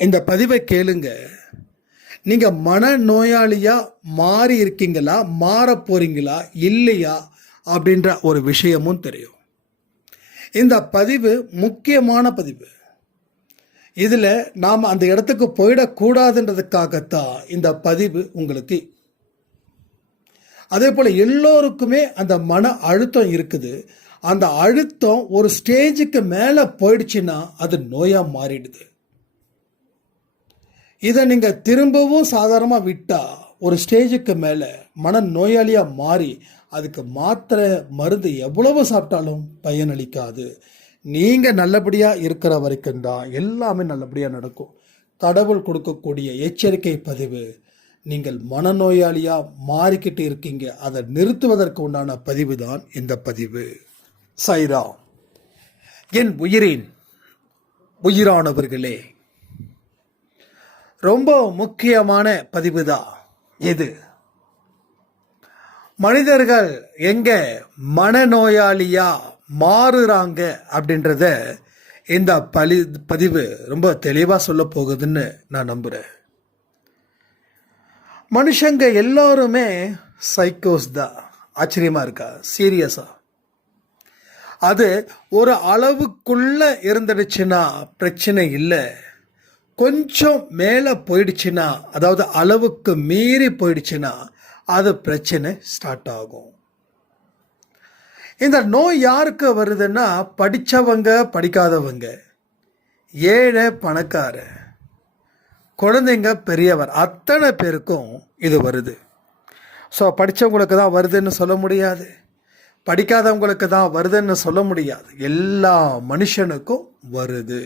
இந்த பதிவை கேளுங்க. நீங்க மனநோயாளியா மாறி இருக்கீங்களா? மாற போறீங்களா? இல்லையா? அப்படின்ற ஒரு விஷயமும் தெரியும். இந்த பதிவு முக்கியமான பதிவு. இதில் நாம் அந்த இடத்துக்கு போயிடக்கூடாதுன்றதுக்காகத்தான் இந்த பதிவு உங்களுக்கு. அதே போல் எல்லோருக்குமே அந்த மன அழுத்தம் இருக்குது. அந்த அழுத்தம் ஒரு ஸ்டேஜுக்கு மேலே போயிடுச்சுன்னா அது நோயாக மாறிடுது. இதை நீங்கள் திரும்பவும் சாதாரணமாக விட்டால் ஒரு ஸ்டேஜுக்கு மேலே மன நோயாளியாக மாறி அதுக்கு மாத்திரை மருந்து எவ்வளவு சாப்பிட்டாலும் பயனளிக்காது. நீங்கள் நல்லபடியாக இருக்கிற வரைக்கும் தான் எல்லாமே நல்லபடியாக நடக்கும். கடவுள் கொடுக்கக்கூடிய எச்சரிக்கை பதிவு நீங்கள் மனநோயாளியாக மாறிக்கிட்டு இருக்கீங்க அதை நிறுத்துவதற்கு உண்டான பதிவு தான் இந்த பதிவு. சைரா என் உயிரின் உயிரானவர்களே ரொம்ப முக்கியமான பதிவு தான் இது மனிதர்கள் எங்க மனநோயாளியா மாறுறாங்க அப்படின்றத இந்த பலி பதிவு ரொம்ப தெளிவாக சொல்ல போகுதுன்னு நான் நம்புகிறேன் மனுஷங்க எல்லாருமே சைக்கோஸ் தான் ஆச்சரியமாக இருக்கா? சீரியஸாக அது ஒரு அளவுக்குள்ளே இருந்துடுச்சுன்னா பிரச்சனை இல்லை. கொஞ்சம் மேலே போயிடுச்சுன்னா அதாவது அளவுக்கு மீறி போயிடுச்சுன்னா அது பிரச்சனை ஸ்டார்ட் ஆகும். இந்த நோய் யாருக்கு வருதுன்னா படித்தவங்க படிக்காதவங்க. ஏழை பணக்கார குழந்தைங்க பெரியவர். அத்தனை பேருக்கும் இது வருது. ஸோ படித்தவங்களுக்கு தான் வருதுன்னு சொல்ல முடியாது. படிக்காதவங்களுக்கு தான் வருதுன்னு சொல்ல முடியாது. எல்லா மனுஷனுக்கும் வருது.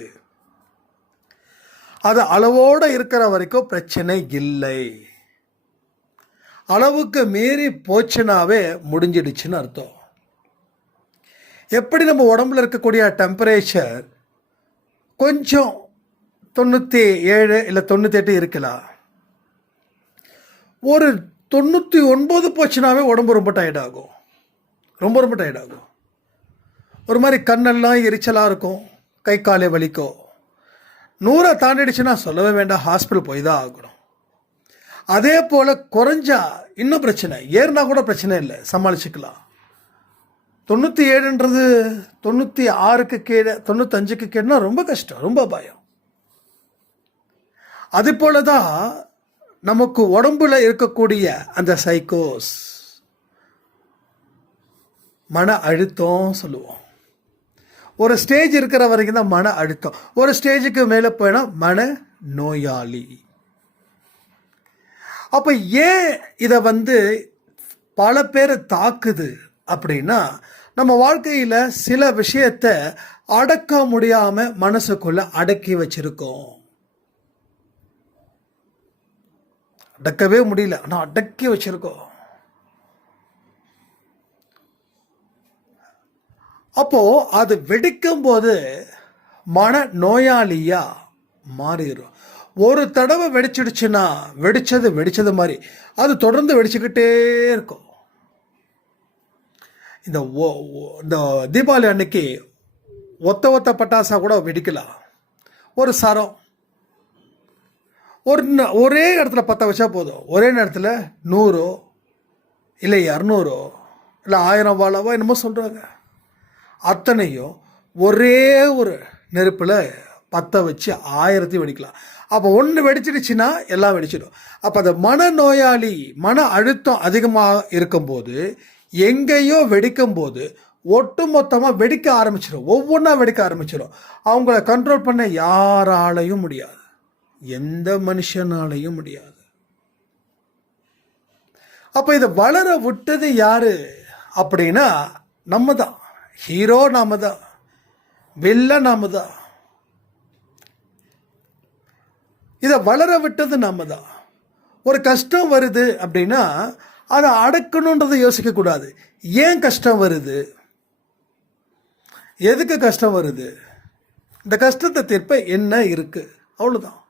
அது அளவோடு இருக்கிற வரைக்கும் பிரச்சனை இல்லை. அளவுக்கு மீறி போச்சுனாவே முடிஞ்சிடுச்சுன்னு அர்த்தம். எப்படி நம்ம உடம்புல இருக்கக்கூடிய டெம்பரேச்சர் கொஞ்சம் தொண்ணூற்றி ஏழு இல்லை தொண்ணூற்றி எட்டு இருக்கலாம். ஒரு தொண்ணூற்றி ஒன்பது போச்சுனாவே உடம்பு ரொம்ப டயர்ட் ஆகும். ரொம்ப ரொம்ப டயர்ட் ஆகும். ஒரு மாதிரி கண்ணெல்லாம் எரிச்சலாக இருக்கும். கை காலை வலிக்கும். நூறை தாண்டிடுச்சுன்னா சொல்லவே வேண்டாம் ஹாஸ்பிட்டல் போய் தான் ஆகணும். அதே போல் குறைஞ்சா இன்னும் பிரச்சனை. ஏறினா கூட பிரச்சனை இல்லை சமாளிச்சுக்கலாம். தொண்ணூற்றி ஏழுன்றது தொண்ணூற்றி ஆறுக்கு கீழே தொண்ணூத்தஞ்சுக்கு கீழேனா ரொம்ப கஷ்டம் ரொம்ப பயம். அது போல தான் நமக்கு உடம்புல இருக்கக்கூடிய அந்த சைக்கோஸ் மன அழுத்தம் சொல்லுவோம். ஒரு ஸ்டேஜ் இருக்கிற வரைக்கும் தான் மன அழுத்தம். ஒரு ஸ்டேஜுக்கு மேலே போயினா மன நோயாளி. அப்போ ஏன் இதை வந்து பல பேரை தாக்குது அப்படின்னா நம்ம வாழ்க்கையில் சில விஷயத்த அடக்க முடியாமல் மனசுக்குள்ள அடக்கி வச்சுருக்கோம். அடக்கவே முடியல. ஆனால் அடக்கி வச்சுருக்கோம். அப்போ அது வெடிக்கும் போது மன நோயாளியா மாறிடும் ஒரு தடவை வெடிச்சிடுச்சுன்னா வெடிச்சது வெடிச்சது மாதிரி. அது தொடர்ந்து வெடிச்சுக்கிட்டே இருக்கும். இந்த ஓ- இந்த தீபாவளி அன்னைக்கு ஒத்த ஒத்த பட்டாசா கூட வெடிக்கலாம். ஒரு சரம். ஒரு ந- ஒரே இடத்துல பற்ற வச்சா போதும். ஒரே நேரத்தில் நூறோ இல்லை இரநூறோ இல்லை ஆயிரம் வாழவோ என்னமோ சொல்கிறாங்க அத்தனையும் ஒரே ஒரு நெருப்பில் பற்ற வச்சு ஆயிரத்தையும் வெடிக்கலாம். அப்போ ஒன்று வெடிச்சிடுச்சுன்னா எல்லாம் வெடிச்சிடும். அப்போ அந்த மனநோயாளி மன அழுத்தம் அதிகமாக இருக்கும்போது எங்கேயோ வெடிக்கும் போது ஒட்டுமொத்தமாக வெடிக்க ஆரம்பிச்சிடும் ஒவ்வொன்றா வெடிக்க ஆரம்பிச்சிடும் அவங்கள கண்ட்ரோல் பண்ண யாராலையும் முடியாது. எந்த மனுஷனாலையும் முடியாது. அப்போ இதை வளர விட்டது யாரு? அப்படின்னா நம்ம தான் ஹீரோ நாம தான் வில்ல நாம தான் இதை வளர விட்டது நாம தான் ஒரு கஷ்டம் வருது அப்படின்னா அதை அடக்கணுன்றதை யோசிக்கக்கூடாது. ஏன் கஷ்டம் வருது? எதுக்கு கஷ்டம் வருது? இந்த கஷ்டத்தை தீர்ப்ப என்ன இருக்கு? அவ்வளோதான்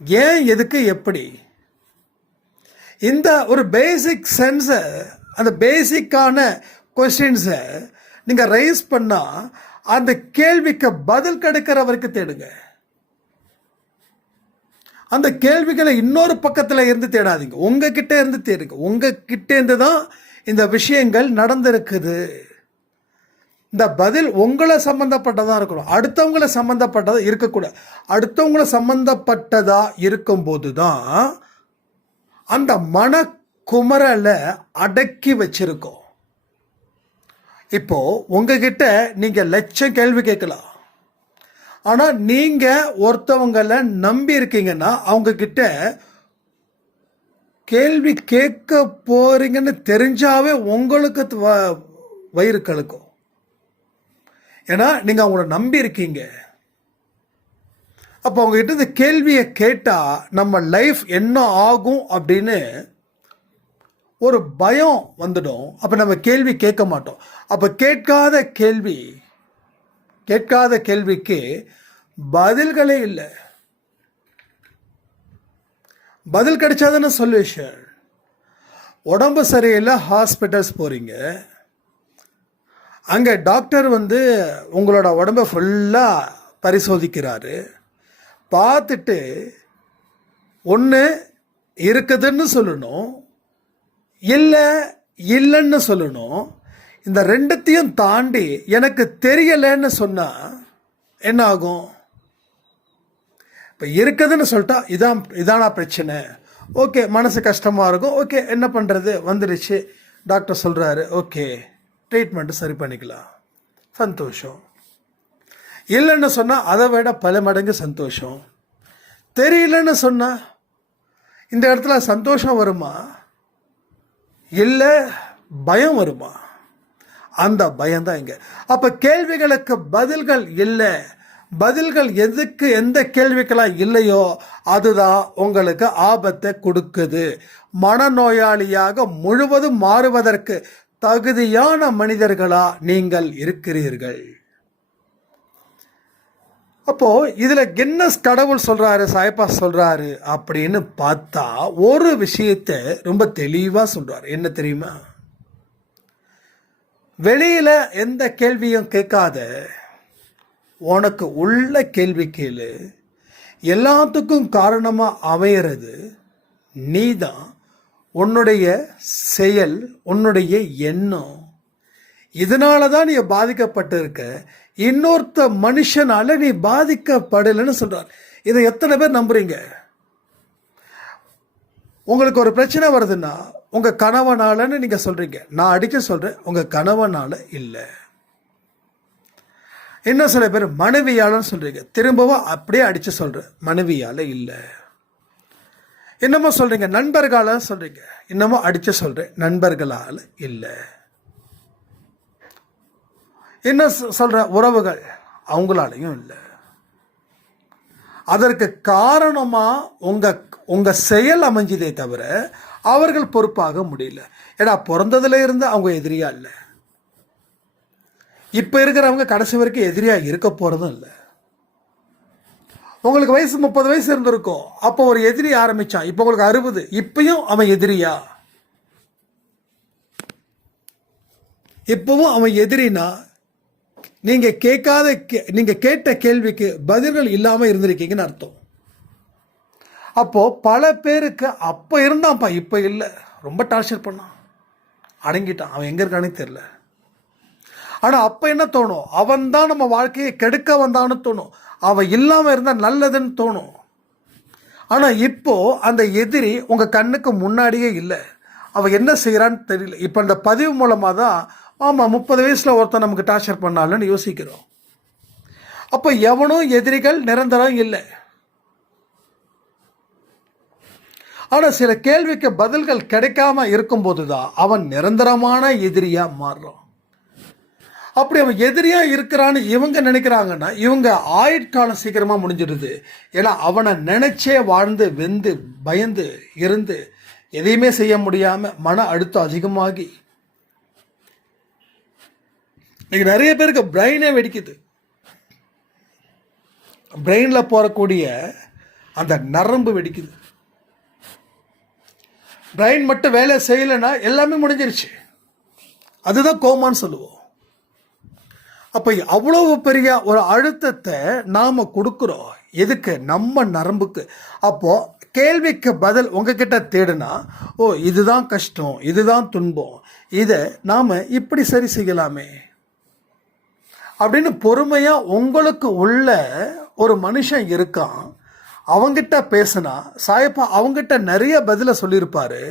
ஏன் எதுக்கு எப்படி? இந்த ஒரு பேசிக் சென்ஸை அந்த பேசிக்கான கொஸ்டின்ஸை நீங்கள் ரைஸ் பண்ணால் அந்த கேள்விக்கு பதில் கெடுக்கிறவருக்கு தேடுங்க. அந்த கேள்விகளை இன்னொரு பக்கத்தில் இருந்து தேடாதீங்க. உங்ககிட்ட இருந்து தேடுங்க. உங்ககிட்ட இருந்து தான் இந்த விஷயங்கள் நடந்திருக்குது. இந்த பதில் உங்களை சம்மந்தப்பட்டதாக இருக்கணும். அடுத்தவங்களை சம்மந்தப்பட்டதாக இருக்கக்கூடாது அடுத்தவங்களை சம்மந்தப்பட்டதாக இருக்கும்போது தான் அந்த மன குமரலை அடக்கி வச்சிருக்கோம். இப்போ உங்ககிட்ட நீங்க லட்சம் கேள்வி கேட்கலாம். ஆனா நீங்க ஒருத்தவங்களை நம்பி இருக்கீங்கன்னா அவங்க கிட்ட கேள்வி கேட்க போறீங்கன்னு தெரிஞ்சாவே உங்களுக்கு வ- வயிறு கழுக்கும் ஏன்னா நீங்க அவங்கள நம்பி இருக்கீங்க. அப்போ அவங்ககிட்ட இந்த கேள்வியை கேட்டால் நம்ம லைஃப் என்ன ஆகும் அப்படின்னு ஒரு பயம் வந்துடும். அப்போ நம்ம கேள்வி கேட்க மாட்டோம். அப்போ கேட்காத கேள்வி கேட்காத கேள்விக்கு பதில்களே இல்லை. பதில் கிடைச்சாதானே சொல்யூஷன். உடம்பு சரியில்லை ஹாஸ்பிட்டல்ஸ் போகிறீங்க அங்கே டாக்டர் வந்து உங்களோட உடம்பை ஃபுல்லாக பரிசோதிக்கிறாரு. பார்த்துட்டு ஒன்று இருக்குதுன்னு சொல்லணும். இல்லை இல்லைன்னு சொல்லணும். இந்த ரெண்டுத்தையும் தாண்டி எனக்கு தெரியலைன்னு சொன்னால் என்ன ஆகும்? இப்போ இருக்குதுன்னு சொல்லிட்டா இதான் இதானா பிரச்சனை. ஓகே மனசு கஷ்டமாக இருக்கும். ஓகே என்ன பண்ணுறது வந்துடுச்சு. டாக்டர் சொல்கிறாரு ஓகே ட்ரீட்மெண்ட்டு சரி பண்ணிக்கலாம். சந்தோஷம். இல்லைன்னு சொன்னால் அதை விட பல மடங்கு சந்தோஷம். தெரியலன்னு சொன்னால் இந்த இடத்துல சந்தோஷம் வருமா? இல்லை பயம் வருமா? அந்த பயம்தான் இங்கே. அப்போ கேள்விகளுக்கு பதில்கள் இல்லை. பதில்கள் எதுக்கு எந்த கேள்விக்கெல்லாம் இல்லையோ அதுதான் உங்களுக்கு ஆபத்தை கொடுக்குது. மனநோயாளியாக முழுவதும் மாறுவதற்கு தகுதியான மனிதர்களாக நீங்கள் இருக்கிறீர்கள். அப்போ இதுல கின்னஸ் கடவுள் சொல்றாரு சாயப்பா சொல்றாரு அப்படின்னு பார்த்தா ஒரு விஷயத்தை ரொம்ப தெளிவா சொல்றாரு. என்ன தெரியுமா? வெளியில எந்த கேள்வியும் கேட்காத உனக்கு உள்ள கேள்வி கேளு. எல்லாத்துக்கும் காரணமா அமையிறது நீதான். உன்னுடைய செயல் உன்னுடைய எண்ணம். இதனால தான் நீ பாதிக்கப்பட்டிருக்க. இன்னொருத்த மனுஷனால நீ பாதிக்கப்படலைன்னு சொல்றார். இதை எத்தனை பேர் நம்புறீங்க? உங்களுக்கு ஒரு பிரச்சனை வருதுன்னா உங்க கணவனாலன்னு நீங்க சொல்றீங்க. நான் அடிக்க சொல்றேன் உங்க கணவனால இல்லை. இன்னும் சில பேர் மனைவியாலன்னு சொல்றீங்க. திரும்பவும் அப்படியே அடிச்சு சொல்றேன் மனைவியால இல்லை. என்னமோ சொல்றீங்க நண்பர்களால் சொல்றீங்க. இன்னமும் அடிச்சு சொல்றேன் நண்பர்களால் இல்லை. என்ன சொ- சொல்ற? உறவுகள். அவங்களாலையும் இல்லை. அதற்கு காரணமா உங்க உங்க செயல் அமைஞ்சதே தவிர அவர்கள் பொறுப்பாக முடியல. ஏடா பிறந்ததுல இருந்து அவங்க எதிரியா இல்லை. இப்ப இருக்கிறவங்க கடைசி வரைக்கும் எதிரியா இருக்க போறதும் இல்லை. உங்களுக்கு வயசு முப்பது வயசு இருந்திருக்கும். அப்போ ஒரு எதிரி ஆரம்பிச்சான். இப்போ உங்களுக்கு அறுபது. இப்பயும் அவன் எதிரியா? இப்பவும் அவன் எதிரினா நீங்க கேட்காத கே- நீங்க கேட்ட கேள்விக்கு பதில்கள் இல்லாம இருந்திருக்கீங்கன்னு அர்த்தம். அப்போ பல பேருக்கு அப்ப இருந்தான்ப்பா இப்ப இல்லை. ரொம்ப டார்ச்சர் பண்ணான். அடங்கிட்டான். அவன் எங்க இருக்கானே தெரியல. ஆனால் அப்போ என்ன தோணும்? அவன் தான் நம்ம வாழ்க்கையை கெடுக்க வந்தான்னு தோணும். அவன் இல்லாமல் இருந்தால் நல்லதுன்னு தோணும். ஆனால் இப்போ அந்த எதிரி உங்கள் கண்ணுக்கு முன்னாடியே இல்லை. அவன் என்ன செய்கிறான்னு தெரியல. இப்போ இந்த பதிவு மூலமாக தான் ஆமாம் முப்பது வயசில் ஒருத்தன் நமக்கு டார்ச்சர் பண்ணாலன்னு யோசிக்கிறோம். அப்போ எவனும் எதிரிகள் நிரந்தரம் இல்லை. ஆனால் சில கேள்விக்கு பதில்கள் கிடைக்காம இருக்கும்போது தான் அவன் நிரந்தரமான எதிரியாக மாறுறான். அப்படி அவன் எதிரியாக இருக்கிறான்னு இவங்க நினைக்கிறாங்கன்னா இவங்க ஆயுட்காலம் சீக்கிரமாக முடிஞ்சிடுது. ஏன்னா அவனை நினைச்சே வாழ்ந்து வெந்து பயந்து இருந்து எதையுமே செய்ய முடியாமல் மன அழுத்தம் அதிகமாகி இன்னைக்கு நிறைய பேருக்கு பிரெயினே வெடிக்குது. பிரெயினில் போகக்கூடிய அந்த நரம்பு வெடிக்குது. பிரெயின் மட்டும் வேலை செய்யலைன்னா எல்லாமே முடிஞ்சிருச்சு. அதுதான் கோமான்னு சொல்லுவோம். அப்போ அவ்வளவு பெரிய ஒரு அழுத்தத்தை நாம் கொடுக்குறோம். எதுக்கு? நம்ம நரம்புக்கு. அப்போது கேள்விக்கு பதில் உங்ககிட்ட தேடுனா ஓ இதுதான் கஷ்டம் இதுதான் துன்பம். இதை நாம் இப்படி சரி செய்யலாமே. அப்படின்னு பொறுமையாக உங்களுக்கு உள்ள ஒரு மனுஷன் இருக்கான். அவங்கிட்ட பேசுனா சாயப்பா அவங்கிட்ட நிறைய பதிலை சொல்லியிருப்பார்.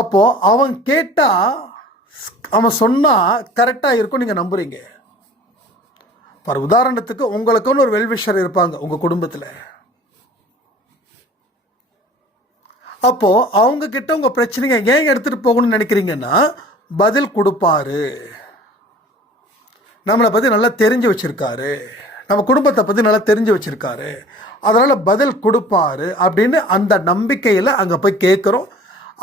அப்போது அவன் கேட்டால் அவன் சொன்னால் கரெக்டாக இருக்கும் நீங்கள் நம்புகிறீங்க ஃபார் உதாரணத்துக்கு உங்களுக்குன்னு ஒரு வெல்விஷர் இருப்பாங்க உங்கள் குடும்பத்தில். அப்போது அவங்கக்கிட்ட உங்கள் பிரச்சனையை பிரச்சனைங்க ஏன் எடுத்துகிட்டு போகணும்னு நினைக்கிறீங்கன்னா பதில் கொடுப்பாரு. நம்மளை பற்றி நல்லா தெரிஞ்சு வச்சுருக்காரு. நம்ம குடும்பத்தை பற்றி நல்லா தெரிஞ்சு வச்சுருக்காரு. அதனால் பதில் கொடுப்பாரு அப்படின்னு அந்த நம்பிக்கையில் அங்கே போய் கேட்குறோம்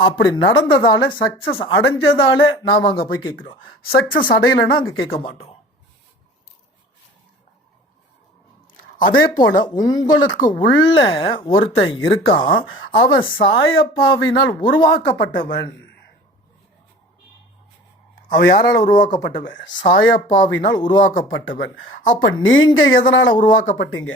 அப்படி நடந்ததால் சக்ஸஸ் அடைஞ்சதாலே நாம் அங்கே போய் கேட்குறோம் சக்ஸஸ் அடையலைன்னா அங்கே கேட்க மாட்டோம். அதே போல் உங்களுக்கு உள்ள ஒருத்தன் இருக்கான். அவன் சாயப்பாவினால் உருவாக்கப்பட்டவன். அவன் யாரால் உருவாக்கப்பட்டவன் சாயப்பாவினால் உருவாக்கப்பட்டவன். அப்போ நீங்கள் எதனால் உருவாக்கப்பட்டீங்க?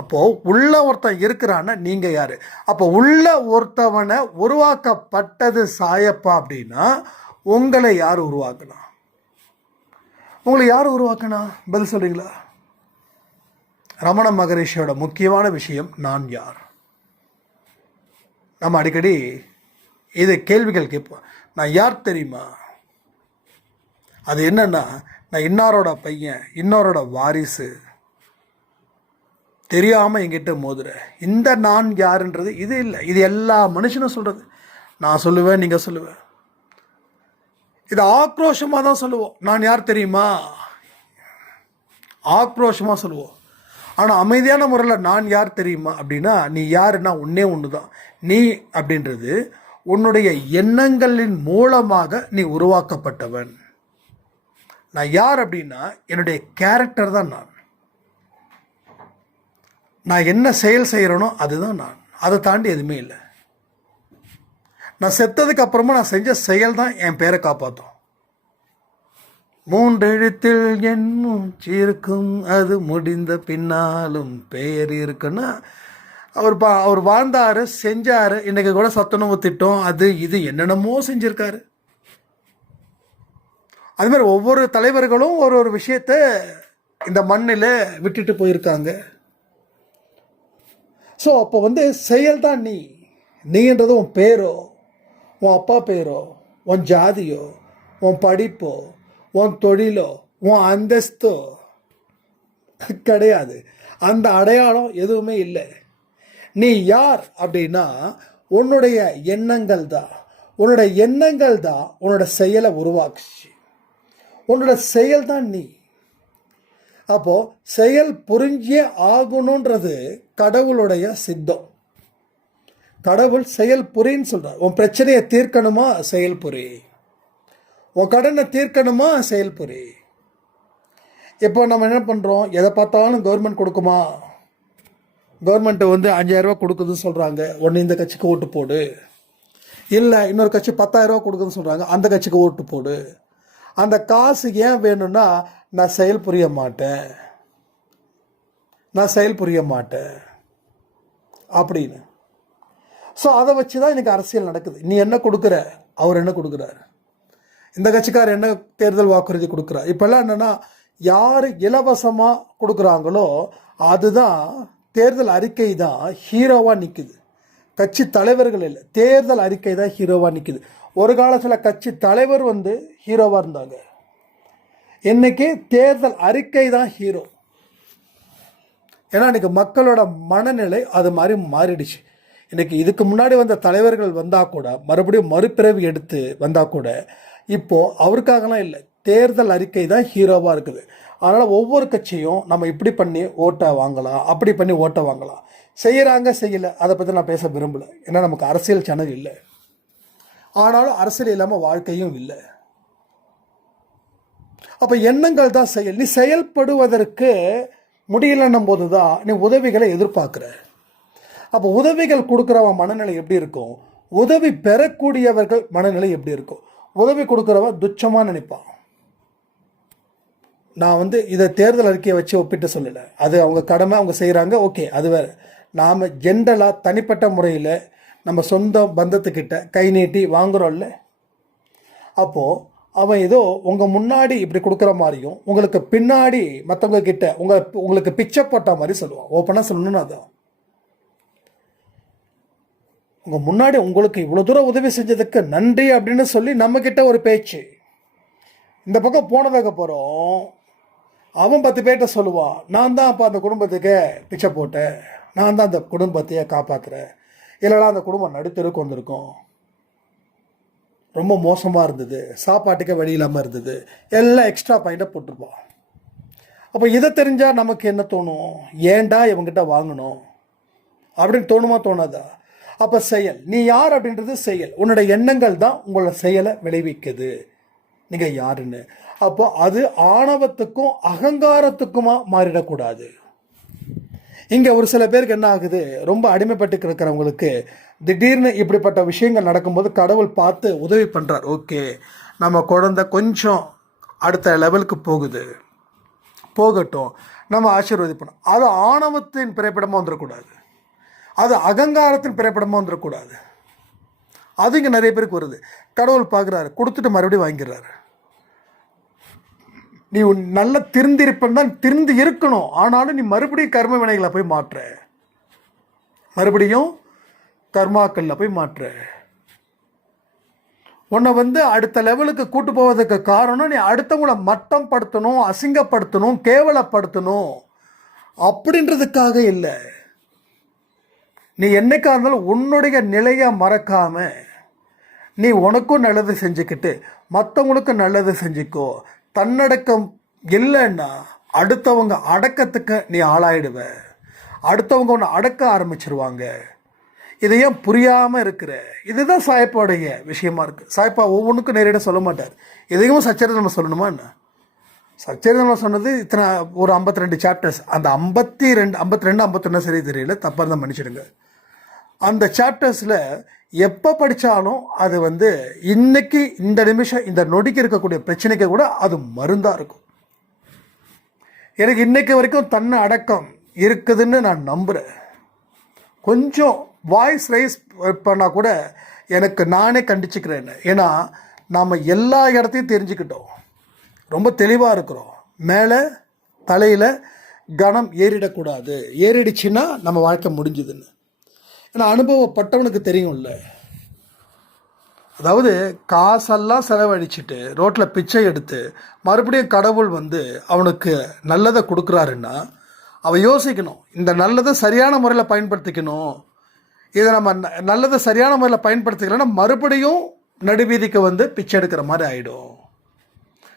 அப்போது உள்ள ஒருத்தன் இருக்கிறான்னா நீங்கள் யார்? அப்போ உள்ள ஒருத்தவனை உருவாக்கப்பட்டது சாயப்பா அப்படின்னா உங்களை யார் உருவாக்கணும் உங்களை யார் உருவாக்கினா? பதில் சொல்கிறீங்களா ரமண மகரிஷியோட முக்கியமான விஷயம் நான் யார்? நம்ம அடிக்கடி இது கேள்விகள் கேட்போம். நான் யார் தெரியுமா? அது என்னென்னா நான் இன்னாரோட பையன் இன்னோரோட வாரிசு. தெரியாமல் எங்கிட்ட மோதுற. இந்த நான் யாருன்றது இது இல்லை. இது எல்லா மனுஷனும் சொல்கிறது நான் சொல்லுவேன் நீங்கள் சொல்லுவேன். இது ஆக்ரோஷமாக தான் சொல்லுவோம். நான் யார் தெரியுமா? ஆக்ரோஷமாக சொல்லுவோம். ஆனால் அமைதியான முறையில் நான் யார் தெரியுமா அப்படின்னா நீ யாருன்னா ஒன்றே ஒன்று தான் நீ அப்படின்றது உன்னுடைய எண்ணங்களின் மூலமாக நீ உருவாக்கப்பட்டவன். நான் யார் அப்படின்னா என்னுடைய கேரக்டர் தான் நான். நான் என்ன செயல் செய்கிறேனோ அதுதான் நான். அதை தாண்டி எதுவுமே இல்லை. நான் செத்ததுக்கு அப்புறமா நான் செஞ்ச செயல் தான் என் பேரை காப்பாற்றும். மூன்றெழுத்தில் என் மூச்சு அது முடிந்த பின்னாலும் பெயர் இருக்குன்னா அவர் பா அவர் வாழ்ந்தாரு செஞ்சார் இன்றைக்கி கூட சத்துணவு திட்டம் அது இது என்னென்னமோ செஞ்சுருக்காரு. அது மாதிரி ஒவ்வொரு தலைவர்களும் ஒரு ஒரு விஷயத்த இந்த மண்ணில் விட்டுட்டு போயிருக்காங்க. ஸோ அப்போ வந்து செயல் தான் நீ நீன்றது உன் பேரோ உன் அப்பா பேரோ உன் ஜாதியோ உன் படிப்போ உன் தொழிலோ உன் அந்தஸ்தோ கிடையாது. அந்த அடையாளம் எதுவுமே இல்லை. நீ யார் அப்படின்னா உன்னுடைய எண்ணங்கள் தான் உன்னோட எண்ணங்கள் தான் உன்னோட செயலை உருவாக்குச்சு. உன்னோட செயல் தான் நீ. அப்போது செயல் புரிஞ்சே ஆகணுன்றது கடவுளுடைய சித்தம். கடவுள் செயல் புரின்னு சொல்கிறார் உன் பிரச்சனையை தீர்க்கணுமா? செயல் புரி. உன் கடனை தீர்க்கணுமா? செயல் புரி. இப்போ நம்ம என்ன பண்ணுறோம் எதை பார்த்தாலும் கவர்மெண்ட் கொடுக்குமா? கவர்மெண்ட்டு வந்து அஞ்சாயிரரூபா கொடுக்குதுன்னு சொல்கிறாங்க ஒன்று இந்த கட்சிக்கு ஓட்டு போடு. இல்லை இன்னொரு கட்சி பத்தாயிரரூபா கொடுக்குதுன்னு சொல்கிறாங்க அந்த கட்சிக்கு ஓட்டு போடு. அந்த காசு ஏன் வேணும்னா நான் செயல் புரிய மாட்டேன். நான் செயல் புரிய மாட்டேன். அப்படின்னு. ஸோ அதை வச்சு தான் எனக்கு அரசியல் நடக்குது. நீ என்ன கொடுக்குற? அவர் என்ன கொடுக்குறாரு? இந்த கட்சிக்கார் என்ன தேர்தல் வாக்குறுதி கொடுக்குறார்? இப்போல்லாம் என்னென்னா யார் இலவசமாக கொடுக்குறாங்களோ அதுதான் தேர்தல் அறிக்கை தான் ஹீரோவாக நிற்குது கட்சி தலைவர்கள் இல்லை தேர்தல் அறிக்கை தான் ஹீரோவாக நிற்கிது ஒரு காலத்தில் கட்சி தலைவர் வந்து ஹீரோவாக இருந்தாங்க. இன்றைக்கி தேர்தல் அறிக்கை தான் ஹீரோ. ஏன்னா இன்றைக்கி மக்களோட மனநிலை அது மாதிரி மாறிடுச்சு. இன்றைக்கி இதுக்கு முன்னாடி வந்த தலைவர்கள் வந்தால் கூட மறுபடியும் மறுபிறவி எடுத்து வந்தால் கூட இப்போது அவருக்காகலாம் இல்லை தேர்தல் அறிக்கை தான் ஹீரோவாக இருக்குது. அதனால் ஒவ்வொரு கட்சியும் நம்ம இப்படி பண்ணி ஓட்டை வாங்கலாம் அப்படி பண்ணி ஓட்டை வாங்கலாம். செய்கிறாங்க செய்யலை அதை பற்றி நான் பேச விரும்பலை. ஏன்னா நமக்கு அரசியல் சேனல் இல்லை. ஆனாலும் அரசியல் இல்லாமல் வாழ்க்கையும் இல்லை. அப்போ எண்ணங்கள் தான் செயல். நீ செயல்படுவதற்கு முடியலன்னும் போது தான் நீ உதவிகளை எதிர்பார்க்குற. அப்போ உதவிகள் கொடுக்குறவன் மனநிலை எப்படி இருக்கும்? உதவி பெறக்கூடியவர்கள் மனநிலை எப்படி இருக்கும்? உதவி கொடுக்குறவன் துச்சமாக நினைப்பான். நான் வந்து இதை தேர்தல் அறிக்கையை வச்சு ஒப்பிட்டு சொல்லலை. அது அவங்க கடமை அவங்க செய்கிறாங்க ஓகே அது வேறு. நாம் ஜென்ரலாக தனிப்பட்ட முறையில் நம்ம சொந்த பந்தத்துக்கிட்ட கை நீட்டி வாங்குறோம்ல. அப்போது அவன் ஏதோ உங்கள் முன்னாடி இப்படி கொடுக்குற மாதிரியும் உங்களுக்கு பின்னாடி மற்றவங்க கிட்ட உங்க உங்களுக்கு பிச்சை போட்ட மாதிரி சொல்லுவான். ஓப்பனாக சொல்லணும்னு அதான் உங்கள் முன்னாடி உங்களுக்கு இவ்வளோ தூரம் உதவி செஞ்சதுக்கு நன்றி அப்படின்னு சொல்லி நம்மக்கிட்ட ஒரு பேச்சு. இந்த பக்கம் போனதாக போகிறோம் அவன் பத்து பேர்கிட்ட சொல்லுவான் நான் தான் அப்போ அந்த குடும்பத்துக்கு பிச்சை போட்டேன். நான் தான் அந்த குடும்பத்தையே காப்பாற்றுறேன் இல்லைனா அந்த குடும்பம் நடுத்தருக்கு வந்திருக்கும். ரொம்ப மோசமாக இருந்தது. சாப்பாட்டுக்கே வழி இல்லாமல் இருந்தது. எல்லாம் எக்ஸ்ட்ரா பாயிண்ட்டை போட்டிருப்பான் அப்போ இதை தெரிஞ்சால் நமக்கு என்ன தோணும்? ஏன்டா இவங்கிட்ட வாங்கணும்? அப்படின்னு தோணுமா தோணாதா? அப்போ செயல். நீ யார் அப்படின்றது செயல். உன்னோட எண்ணங்கள் தான் உங்களோட செயலை விளைவிக்குது. நீங்கள் யாருன்னு. அப்போ அது ஆணவத்துக்கும் அகங்காரத்துக்குமா மாறிடக்கூடாது. இங்கே ஒரு சில பேருக்கு என்ன ஆகுது? ரொம்ப அடிமைப்பட்டு இருக்கிறவங்களுக்கு திடீர்னு இப்படிப்பட்ட விஷயங்கள் நடக்கும்போது கடவுள் பார்த்து உதவி பண்ணுறார் ஓகே நம்ம குழந்தை கொஞ்சம் அடுத்த லெவலுக்கு போகுது. போகட்டும். நம்ம ஆசீர்வதிப்பணும். அது ஆணவத்தின் பிறப்பிடமாக வந்துடக்கூடாது. அது அகங்காரத்தின் பிறப்பிடமாக வந்துடக்கூடாது. அது இங்கே நிறைய பேருக்கு வருது. கடவுள் பார்க்குறாரு. கொடுத்துட்டு மறுபடியும் வாங்கிடுறாரு. நீ உன் நல்ல திருந்திருப்பன் தான் திருந்து இருக்கணும். ஆனாலும் நீ மறுபடியும் கர்ம வினைகளை போய் மாற்ற. மறுபடியும் கர்மாக்களில் போய் மாற்ற. உன்னை வந்து அடுத்த லெவலுக்கு கூட்டு போவதற்கு காரணம் நீ அடுத்தவங்கள மட்டம் படுத்தணும் அசிங்கப்படுத்தணும் கேவலப்படுத்தணும். அப்படின்றதுக்காக இல்லை. நீ என்னைக்காக இருந்தாலும் உன்னுடைய நிலையை மறக்காம நீ உனக்கும் நல்லது செஞ்சுக்கிட்டு மற்றவங்களுக்கும் நல்லது செஞ்சுக்கோ. தன்னடக்கம் இல்லைன்னா அடுத்தவங்க அடக்கத்துக்கு நீ ஆளாயிடுவ. அடுத்தவங்க உன்னை அடக்க ஆரம்பிச்சிருவாங்க. இதை ஏன் புரியாமல் இருக்கிற? இதுதான் சாய்ப்பாவுடைய விஷயமா இருக்குது சாய்ப்பா ஒவ்வொன்றுக்கும் நேரடியாக சொல்ல மாட்டார். இதையும் சச்சரிதம் சொல்லணுமா என்ன? சச்சரிதம் சொன்னது இத்தனை ஒரு ஐம்பத்தி ரெண்டு சாப்டர்ஸ் அந்த ஐம்பத்தி ரெண்டு ஐம்பத்தி ரெண்டு ஐம்பத்தொன்னு சரி தெரியல தப்பாக இருந்தால் மன்னிச்சிடுங்க. அந்த சாப்டர்ஸில் எப்போ படித்தாலும் அது வந்து இன்னைக்கு இந்த நிமிஷம் இந்த நொடிக்கு இருக்கக்கூடிய பிரச்சனைக்கு கூட அது மருந்தாக இருக்கும். எனக்கு இன்னைக்கு வரைக்கும் தன்னை அடக்கம் இருக்குதுன்னு நான் நம்புகிறேன் கொஞ்சம் வாய்ஸ் ரைஸ் பண்ணால் கூட எனக்கு நானே கண்டிச்சுக்கிறேன் ஏன்னா நாம் எல்லா இடத்தையும் தெரிஞ்சுக்கிட்டோம். ரொம்ப தெளிவாக இருக்கிறோம். மேலே தலையில் கணம் ஏறிடக்கூடாது. ஏறிடுச்சுன்னா நம்ம வாழ்க்கை முடிஞ்சுதுன்னு. ஏன்னா அனுபவப்பட்டவனுக்கு தெரியும்ல. அதாவது காசெல்லாம் செலவழிச்சிட்டு ரோட்டில் பிச்சை எடுத்து மறுபடியும் கடவுள் வந்து அவனுக்கு நல்லதை கொடுக்குறாருன்னா அவன் யோசிக்கணும் இந்த நல்லதை சரியான முறையில் பயன்படுத்திக்கணும். இதை நம்ம ந- நல்லதை சரியான முறையில் பயன்படுத்திக்கலன்னா மறுபடியும் நடுவீதிக்கு வந்து பிச்சை எடுக்கிற மாதிரி ஆகிடும்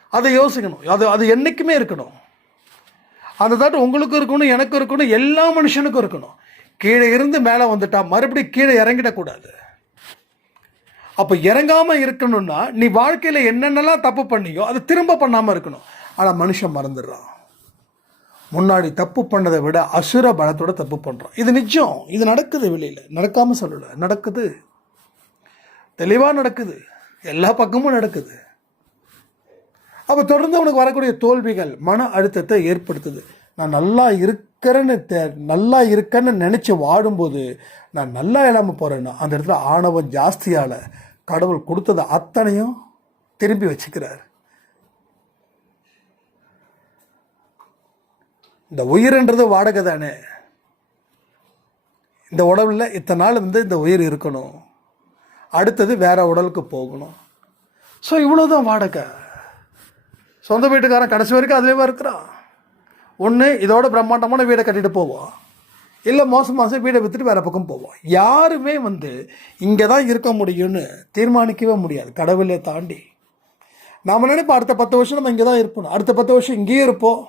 அதை யோசிக்கணும். அது அது என்றைக்குமே இருக்கணும். அந்த தாட்டு உங்களுக்கும் இருக்கணும் எனக்கும் இருக்கணும் எல்லா மனுஷனுக்கும் இருக்கணும். கீழே இருந்து மேலே வந்துட்டா மறுபடியும் கீழே இறங்கிடக்கூடாது. அப்போ இறங்காமல் இருக்கணும்னா நீ வாழ்க்கையில் என்னென்னலாம் தப்பு பண்ணியோ அதை திரும்ப பண்ணாமல் இருக்கணும். ஆனால் மனுஷன் மறந்துடுறான். முன்னாடி தப்பு பண்ணதை விட அசுர பலத்தோட தப்பு பண்ணுறான் இது நிச்சயம் இது நடக்குது வெளியில். நடக்காமல் சொல்லலை. நடக்குது. தெளிவாக நடக்குது. எல்லா பக்கமும் நடக்குது. அப்போ தொடர்ந்து உனக்கு வரக்கூடிய தோல்விகள் மன அழுத்தத்தை ஏற்படுத்துது. நான் நல்லா இருக்கிறேன்னு தெ- நல்லா இருக்கேன்னு நினச்சி வாடும்போது நான் நல்லா இல்லாமல் போகிறேன்னா அந்த இடத்துல ஆணவம் ஜாஸ்தியால் கடவுள் கொடுத்ததை அத்தனையும் திரும்பி வச்சுக்கிறார். இந்த உயிர்ன்றது வாடகை தானே. இந்த உடலில் இத்தனை நாள் வந்து இந்த உயிர் இருக்கணும். அடுத்தது வேற உடலுக்கு போகணும். ஸோ இவ்வளோதான் வாடகை. சொந்த வீட்டுக்காரன் கடைசி வரைக்கும் அதுவே இருக்கிறான் ஒன்று இதோட பிரம்மாண்டமான வீடை கட்டிட்டு போவோம். இல்லை மோசம் மாதம் வீடை விற்றுட்டு வேறு பக்கம் போவோம். யாருமே வந்து இங்கே தான் இருக்க முடியும்னு தீர்மானிக்கவே முடியாது. கடவுளை தாண்டி. நாம் நினைப்போம் அடுத்த பத்து வருஷம் நம்ம இங்கே தான் இருப்போம். அடுத்த பத்து வருஷம் இங்கேயும் இருப்போம்.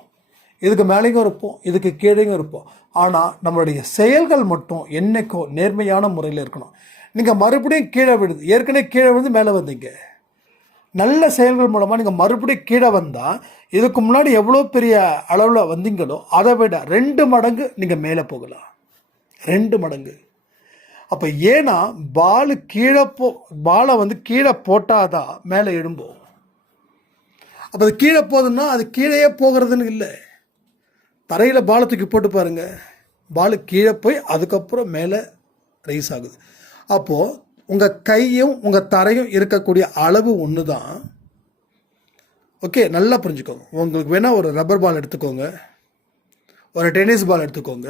இதுக்கு மேலேயும் இருப்போம். இதுக்கு கீழேயும் இருப்போம். ஆனால் நம்மளுடைய செயல்கள் மட்டும் என்னைக்கோ நேர்மையான முறையில் இருக்கணும். நீங்கள் மறுபடியும் கீழே விழுது ஏற்கனவே கீழே விழுந்து மேலே வந்தீங்க. நல்ல செயல்கள் மூலமாக நீங்கள் மறுபடியும் கீழே வந்தால் இதுக்கு முன்னாடி எவ்வளோ பெரிய அளவில் வந்தீங்களோ அதை விட ரெண்டு மடங்கு நீங்கள் மேலே போகலாம். ரெண்டு மடங்கு. அப்போ ஏன்னா பால் கீழே போ பாலை வந்து கீழே போட்டாதான் மேலே எழும்போம். அப்போ அது கீழே போகுதுன்னா அது கீழேயே போகிறதுன்னு இல்லை. தரையில் பாலை தூக்கி போட்டு பாருங்கள் பால் கீழே போய் அதுக்கப்புறம் மேலே ரைஸ் ஆகுது. அப்போது உங்கள் கையும் உங்கள் தரையும் இருக்கக்கூடிய அளவு ஒன்று தான் ஓகே நல்லா புரிஞ்சுக்கோங்க. உங்களுக்கு வேணால் ஒரு ரப்பர் பால் எடுத்துக்கோங்க. ஒரு டென்னிஸ் பால் எடுத்துக்கோங்க.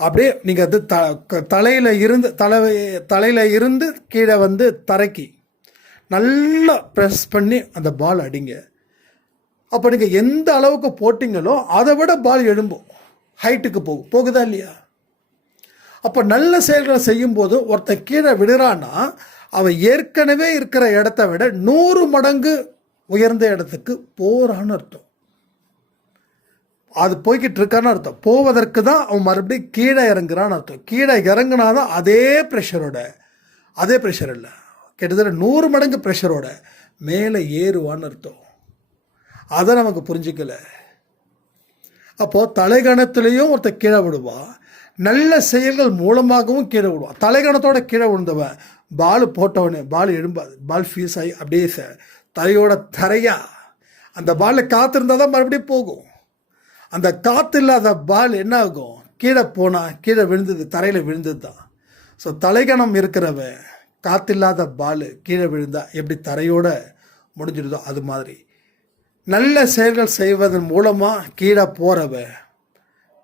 அப்படியே நீங்கள் அது த தலையில் இருந்து தலை தலையில் இருந்து கீழே வந்து தரைக்கி நல்லா ப்ரெஸ் பண்ணி அந்த பால் அடிங்க. அப்போ நீங்கள் எந்த அளவுக்கு போட்டிங்களோ அதை விட பால் எழும்பும். ஹைட்டுக்கு போகும். போகுதா இல்லையா? அப்போ நல்ல செயல்களை செய்யும்போது ஒருத்தன் கீழே விடுறான்னா அவன் ஏற்கனவே இருக்கிற இடத்த விட நூறு மடங்கு உயர்ந்த இடத்துக்கு போகிறான்னு அர்த்தம். அது போய்கிட்டு இருக்கான்னு அர்த்தம். போவதற்கு தான் அவன் மறுபடியும் கீழே இறங்குறான்னு அர்த்தம். கீழே இறங்குனாதான் அதே ப்ரெஷரோட அதே ப்ரெஷர் இல்லை. கிட்டத்தட்ட நூறு மடங்கு ப்ரெஷரோட மேலே ஏறுவான்னு அர்த்தம். அதை நமக்கு புரிஞ்சிக்கல. அப்போது தலைகணத்துலேயும் ஒருத்தன் கீழே விடுவான் நல்ல செயல்கள் மூலமாகவும் கீழே விடுவான் தலைகணத்தோட கீழே விழுந்தவன் பால் போட்டவனே பால் எழும்பாது. பால் ஃபீஸ் ஆகி அப்படியே ச- தலையோட தரையா அந்த பாலில் காற்று இருந்தால் தான் மறுபடியும் போகும். அந்த காற்று இல்லாத பால் என்ன ஆகும்? கீழே போனால் கீழே விழுந்தது தரையில் விழுந்தது தான். ஸோ தலைகணம் இருக்கிறவன் காற்றில்லாத பால் கீழே விழுந்தா எப்படி தரையோட முடிஞ்சிடுதோ அது மாதிரி. நல்ல செயல்கள் செய்வதன் மூலமாக கீழே போகிறவன்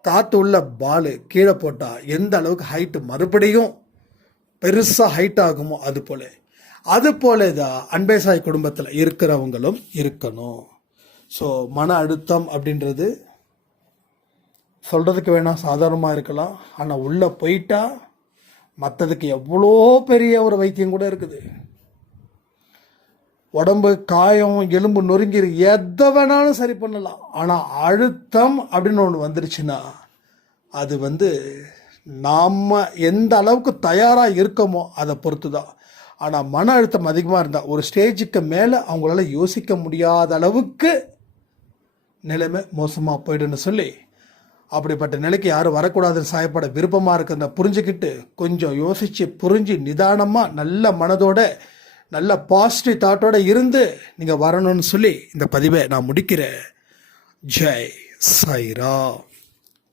காற்று உள்ள பாலு கீழே போட்டால் எந்த அளவுக்கு ஹைட்டு மறுபடியும் பெருசாக ஹைட் ஆகுமோ அது போல. அது போல தான் அன்பேசாய் குடும்பத்தில் இருக்கிறவங்களும் இருக்கணும். ஸோ மன அழுத்தம் அப்படின்றது சொல்கிறதுக்கு வேணால் சாதாரணமாக இருக்கலாம். ஆனால் உள்ளே போயிட்டா மற்றதுக்கு எவ்வளோ பெரிய ஒரு வைத்தியம் கூட இருக்குது. உடம்பு காயம் எலும்பு நொறுங்கி எதை வேணாலும் சரி பண்ணலாம். ஆனால் அழுத்தம் அப்படின்னு ஒன்று வந்துருச்சுன்னா அது வந்து நாம் எந்த அளவுக்கு தயாராக இருக்கோமோ அதை பொறுத்து தான் ஆனால் மன அழுத்தம் அதிகமாக இருந்தால் ஒரு ஸ்டேஜுக்கு மேலே அவங்களால யோசிக்க முடியாத அளவுக்கு நிலைமை மோசமாக போயிடுன்னு சொல்லி அப்படிப்பட்ட நிலைக்கு யாரும் வரக்கூடாதுன்னு சாயப்பட விருப்பமாக இருக்கிறத புரிஞ்சுக்கிட்டு கொஞ்சம் யோசித்து புரிஞ்சு நிதானமாக நல்ல மனதோட நல்ல பாசிட்டிவ் தாட்டோட இருந்து நீங்கள் வரணும்னு சொல்லி இந்த பதிவை நான் முடிக்கிறேன். ஜெய் சாய்ராம்.